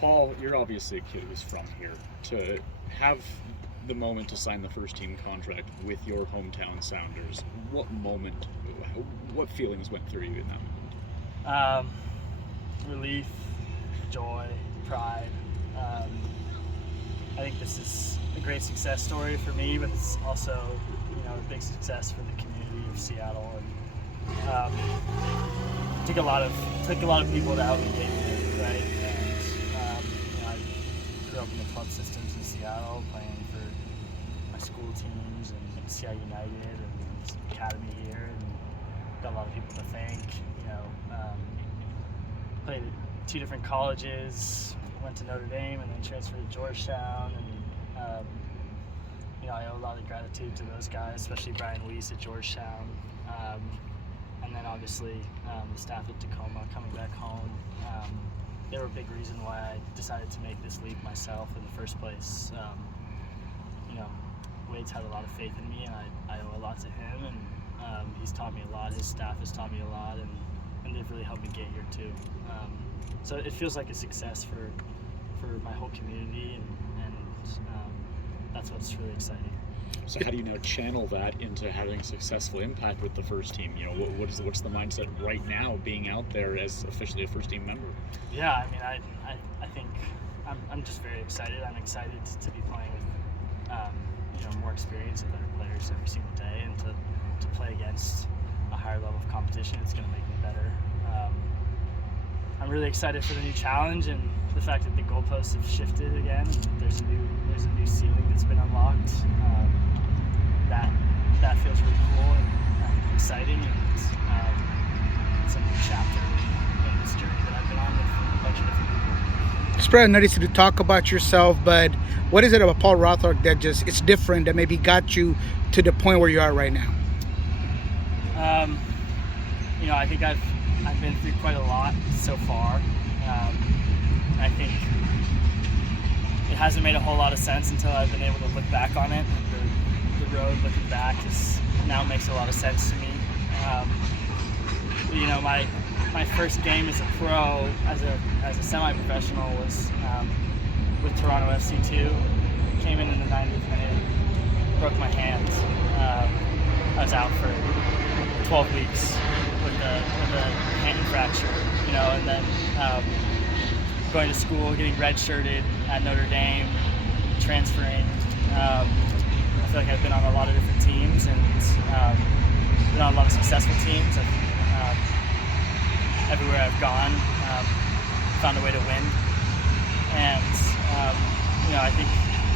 Paul, you're obviously a kid who's from here. To have the moment to sign the first team contract with your hometown Sounders, what feelings went through you in that moment? Relief, joy, pride. I think this is a great success story for me, but it's also, a big success for the community of Seattle. And took a lot of people to help me get here, right? And I grew up in the club systems in Seattle, playing for my school teams and CI United and academy here, and got a lot of people to thank. Played at 2 different colleges, went to Notre Dame, and then transferred to Georgetown. And I owe a lot of gratitude to those guys, especially Brian Weiss at Georgetown. And then obviously the staff at Tacoma coming back home. They were a big reason why I decided to make this leap myself in the first place. Wade's had a lot of faith in me, and I owe a lot to him. And he's taught me a lot. His staff has taught me a lot, and they've really helped me get here too. So it feels like a success for my whole community, and that's what's really exciting. So how do you now channel that into having a successful impact with the first team? What's the mindset right now, being out there as officially a first team member? Yeah, I think I'm just very excited. I'm excited to be playing with more experience and better players every single day, and to play against a higher level of competition. It's going to make me better. I'm really excited for the new challenge and the fact that the goalposts have shifted again. There's a new ceiling that's been unlocked. That feels really cool and exciting, and it's a new chapter in this journey that I've been on with a bunch of different people. It's pretty nice to talk about yourself, but what is it about Paul Rothrock that it's different, that maybe got you to the point where you are right now? I think I've been through quite a lot so far. I think it hasn't made a whole lot of sense until I've been able to look back on it. The road looking back now makes a lot of sense to me. My first game as a pro, as a semi-professional, was with Toronto FC2. Came in the 90th minute, broke my hand. I was out for 12 weeks with a hand fracture, and then going to school, getting redshirted at Notre Dame, transferring. I feel like I've been on a lot of different teams and been on a lot of successful teams. Everywhere I've gone, found a way to win. And I think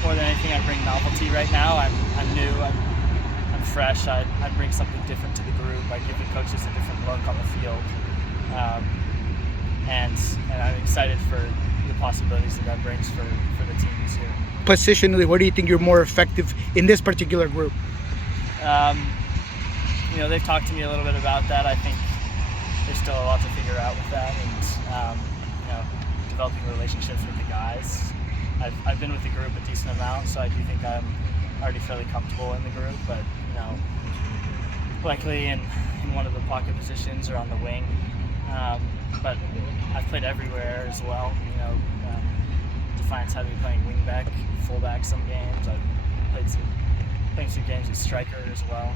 more than anything, I bring novelty right now. I'm new. I'm fresh. I bring something different to the group. I give the coaches a different look on the field. And I'm excited for the possibilities that brings for the teams here. Positionally, where do you think you're more effective in this particular group? They've talked to me a little bit about that. I think there's still a lot to figure out with that, and developing relationships with the guys. I've been with the group a decent amount, so I do think I'm already fairly comfortable in the group, but likely in one of the pocket positions or on the wing. But I've played everywhere as well. Defiance had me playing wingback, fullback some games. I've played some games at striker as well.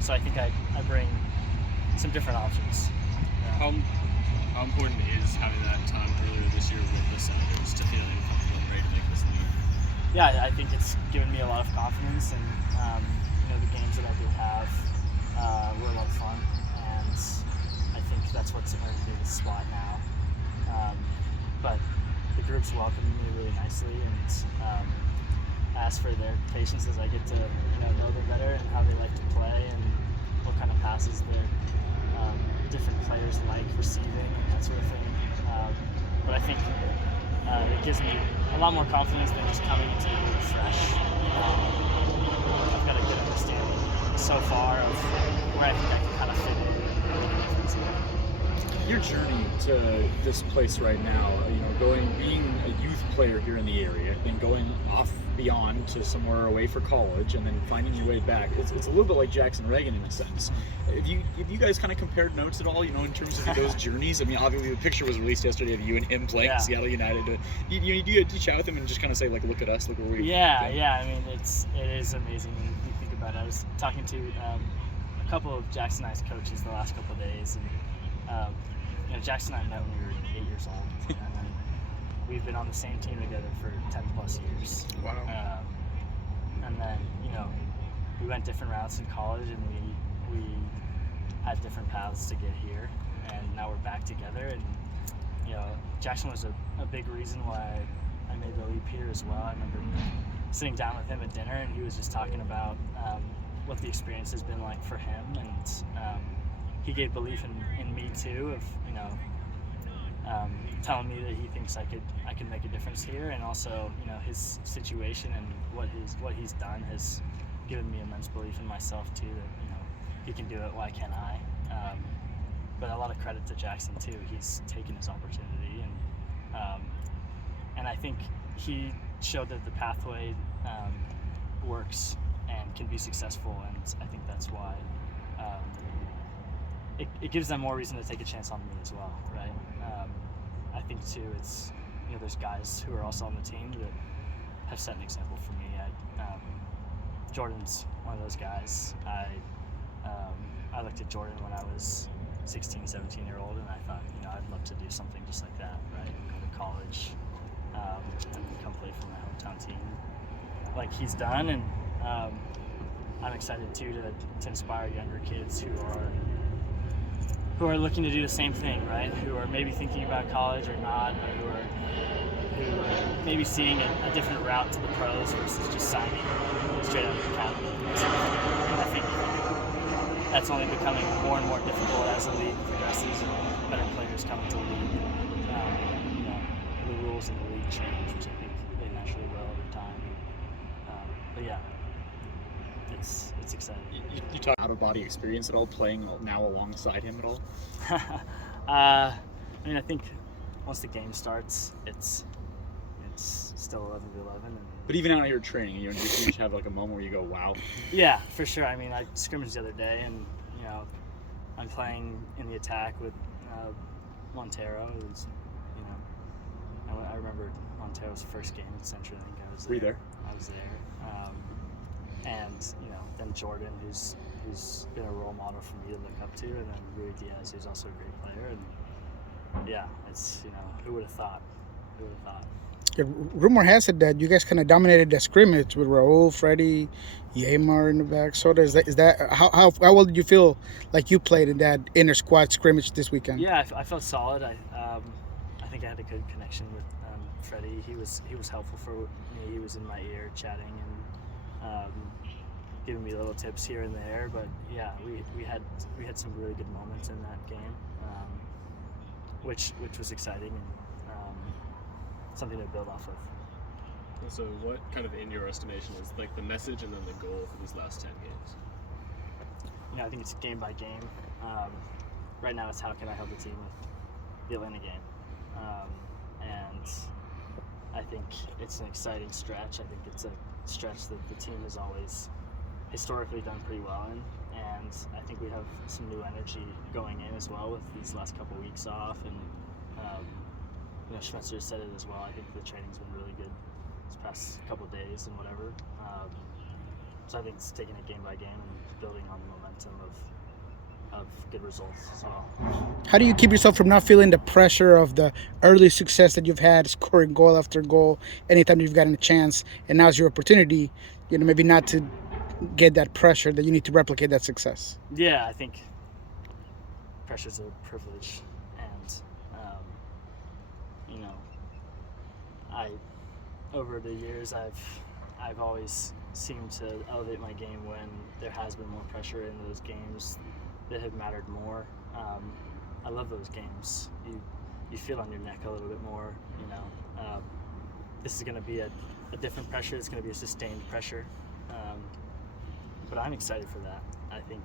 So I think I bring some different options. How important is having that time earlier this year with the Senators to feeling comfortable and ready to make this leap? Yeah, I think it's given me a lot of confidence, and the games that I did have were a lot of fun, and I think that's what's earned me this spot now. But the group's welcomed me really nicely, and ask for their patience as I get to know them better and how they like to play and what kind of passes their different players like receiving and that sort of thing. But I think it gives me a lot more confidence than just coming into the group fresh. I've got a good understanding so far of where I think I can kind of fit in and make a difference here. Your journey to this place right now, being a youth player here in the area, then going off beyond to somewhere away for college, and then finding your way back. It's a little bit like Jackson Reagan in a sense. Have you guys kind of compared notes at all? In terms of those journeys. I mean, obviously the picture was released yesterday of you and him playing Seattle United. Do you chat with him and just kind of say like, look at us, look where we. Yeah. I mean, it is amazing when you think about it. I was talking to a couple of Jackson and I's coaches the last couple of days, and Jackson and I met when we were 8 years old, and then we've been on the same team together for 10 plus years. Wow. And then we went different routes in college, and we had different paths to get here, and now we're back together. And Jackson was a big reason why I made the leap here as well. I remember sitting down with him at dinner, and he was just talking about what the experience has been like for him, and he gave belief in me too, of telling me that he thinks I can make a difference here, and also his situation and what he's done has given me immense belief in myself too, that he can do it, why can't I? But a lot of credit to Jackson too. He's taken his opportunity, and I think he showed that the pathway works and can be successful, and I think that's why it gives them more reason to take a chance on me as well, right? I think too, it's there's guys who are also on the team that have set an example for me. Jordan's one of those guys. I looked at Jordan when I was 16, 17-year-old, and I thought, I'd love to do something just like that, right? Go to college, and come play for my hometown team, like he's done, and I'm excited too to inspire younger kids who are looking to do the same thing, right? Who are maybe thinking about college or not, or who are maybe seeing a different route to the pros versus just signing straight out of the academy. I think that's only becoming more and more difficult as the league progresses and better players come into the league. The rules in the league change, which I think they naturally will over time. But yeah, it's exciting. You talk out-of-body experience at all, playing now alongside him at all? I mean, I think once the game starts, it's still 11-11. But even out here training, you just have like a moment where you go, wow. Yeah, for sure. I mean, I scrimmaged the other day, and I'm playing in the attack with Montero. Who's, I remember Montero's first game at Central. I think I was there. Were you there? I was there. And then Jordan, who's been a role model for me to look up to, and then Rui Diaz, who's also a great player. And yeah, it's who would have thought? Who would have thought? Yeah, rumor has it that you guys kind of dominated the scrimmage with Raul, Freddie, Yamar in the back. So is that how well did you feel like you played in that inner squad scrimmage this weekend? Yeah, I felt solid. I think I had a good connection with Freddie. He was helpful for me. He was in my ear chatting and giving me little tips here and there. But yeah, we had some really good moments in that game, which was exciting and something to build off of. So what kind of, in your estimation, is like the message and then the goal for these last 10 games? I think it's game by game. Right now it's how can I help the team with the Atlanta game. And I think it's an exciting stretch. I think it's a stretch that the team has always historically done pretty well in. And I think we have some new energy going in as well with these last couple of weeks off. And Schmetzer said it as well. I think the training's been really good this past couple of days and whatever. So I think it's taking it game by game and building on the momentum of good results as well. How do you keep yourself from not feeling the pressure of the early success that you've had, scoring goal after goal, anytime you've gotten a chance, and now's your opportunity, maybe not to get that pressure that you need to replicate that success? Yeah, I think pressure's a privilege, and over the years I've always seemed to elevate my game when there has been more pressure in those games that have mattered more. I love those games. You feel on your neck a little bit more. This is going to be a different pressure. It's going to be a sustained pressure, but I'm excited for that. I think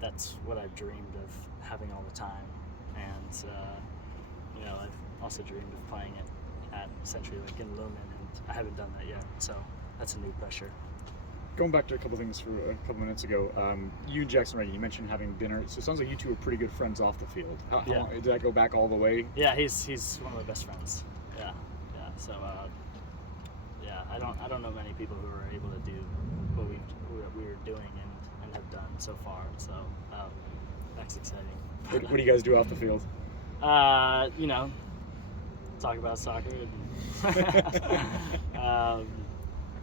that's what I've dreamed of having all the time, and I've also dreamed of playing it at CenturyLink in Lumen, and I haven't done that yet, so that's a new pressure. Going back to a couple things from a couple minutes ago, you and Jackson Reagan, you mentioned having dinner. So it sounds like you two are pretty good friends off the field. How long, did that go back all the way? Yeah, he's one of my best friends. Yeah. So I don't know many people who are able to do what we were doing and have done so far. So that's exciting. What do you guys do off the field? Talk about soccer.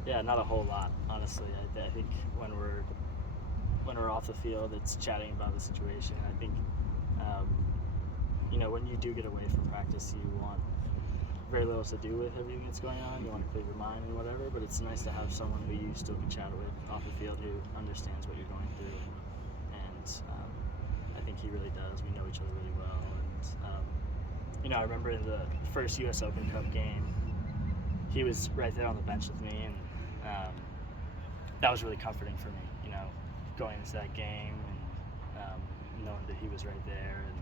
Yeah, not a whole lot, honestly. I think when we're off the field, it's chatting about the situation. I think, when you do get away from practice, you want very little to do with everything that's going on. You want to clear your mind and whatever, but it's nice to have someone who you still can chat with off the field who understands what you're going through. And I think he really does. We know each other really well. And, I remember in the first U.S. Open Cup game, he was right there on the bench with me, and that was really comforting for me, going into that game and knowing that he was right there, and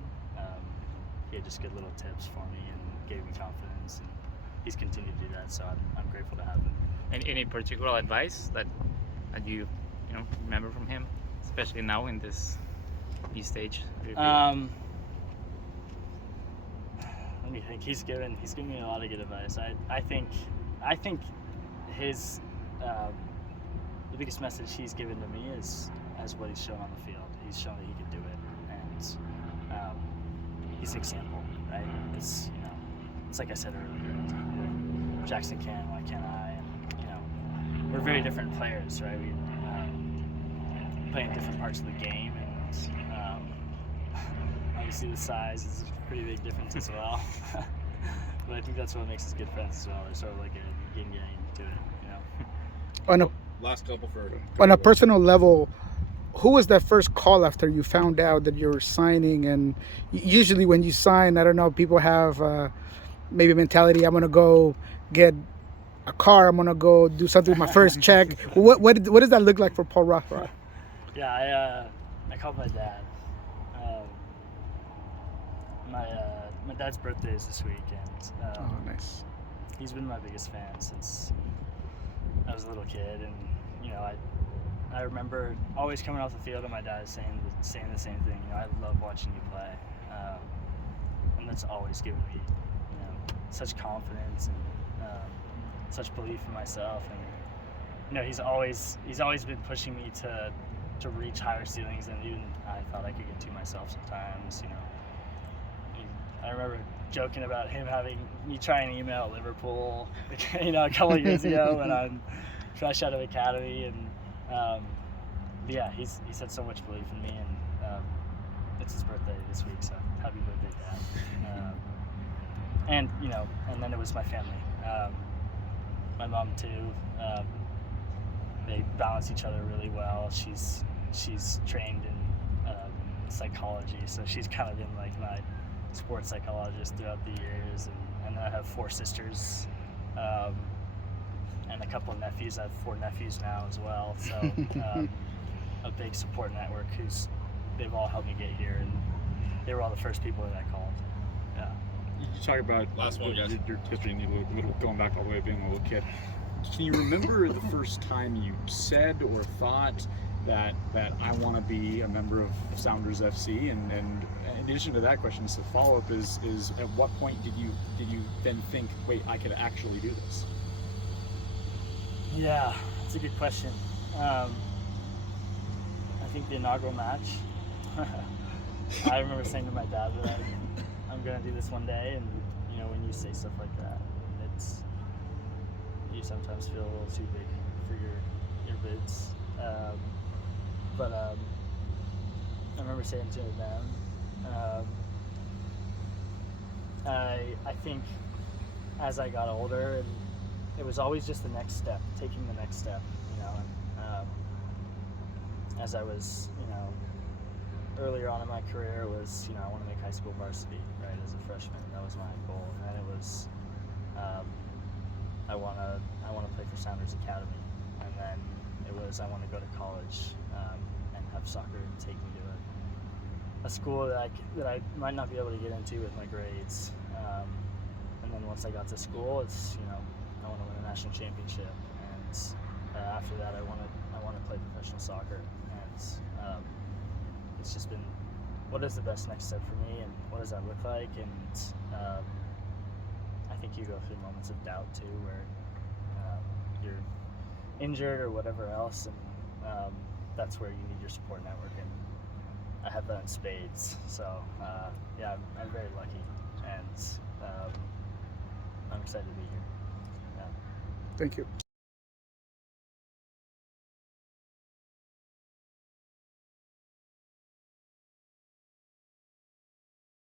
he had just good little tips for me and gave me confidence, and he's continued to do that, so I'm grateful to have him. Any particular advice that you remember from him, especially now in this stage? Let me think. He's given me a lot of good advice. I think his the biggest message he's given to me is what he's shown on the field. He's shown that he can do it, and he's an example, right? It's like I said earlier, Jackson can, why can't I? And we're very different players, right? We play in different parts of the game, and obviously the size is a pretty big difference as well. But I think that's what makes us good friends as well. There's sort of like a yin yang to it, Last couple for On a personal level, who was that first call after you found out that you were signing? And usually when you sign, I don't know, people have maybe a mentality, I'm going to go get a car, I'm going to go do something with my first check. What does that look like for Paul Rothrock? Yeah, I called my dad. My dad's birthday is this week, and Oh, nice. he's been my biggest fan since I was a little kid, and I remember always coming off the field and my dad saying the same thing. I love watching you play, and that's always given me such confidence and such belief in myself. And he's always been pushing me to reach higher ceilings than even I thought I could get to myself sometimes. I remember joking about him having me try and email Liverpool, a couple of years ago when I'm fresh out of academy, and he's had so much belief in me, and it's his birthday this week, so happy birthday, Dad. And then it was my family, my mom too. They balance each other really well. She's trained in psychology, so she's kind of been like my sports psychologist throughout the years, and then I have 4 sisters and a couple of nephews. I have 4 nephews now as well, so a big support network they've all helped me get here, and they were all the first people that I called. Yeah. You talk about Last one, guys. your history and you going back all the way being a little kid. Can you remember the first time you said or thought that I want to be a member of Sounders FC? And in addition to that question, so the follow-up is at what point did you then think, wait, I could actually do this? Yeah, that's a good question. I think the inaugural match. I remember saying to my dad that I'm gonna do this one day, and when you say stuff like that, you sometimes feel a little too big for your boots. But I remember saying to them, I think as I got older, it was always just the next step, taking the next step, as I was, earlier on in my career was, I want to make high school varsity, right, as a freshman. That was my goal. And then it was, I want to play for Sounders Academy. And then it was, I want to go to college and have soccer take me to a school that I might not be able to get into with my grades. And then once I got to school, it's, you know, I want to win a national championship, and after that, I want to play professional soccer. And it's just been, what is the best next step for me, and what does that look like? And I think you go through moments of doubt too, where you're injured or whatever else, and that's where you need your support network, and I have that in spades. So yeah, I'm very lucky, and I'm excited to be here. Yeah. Thank you.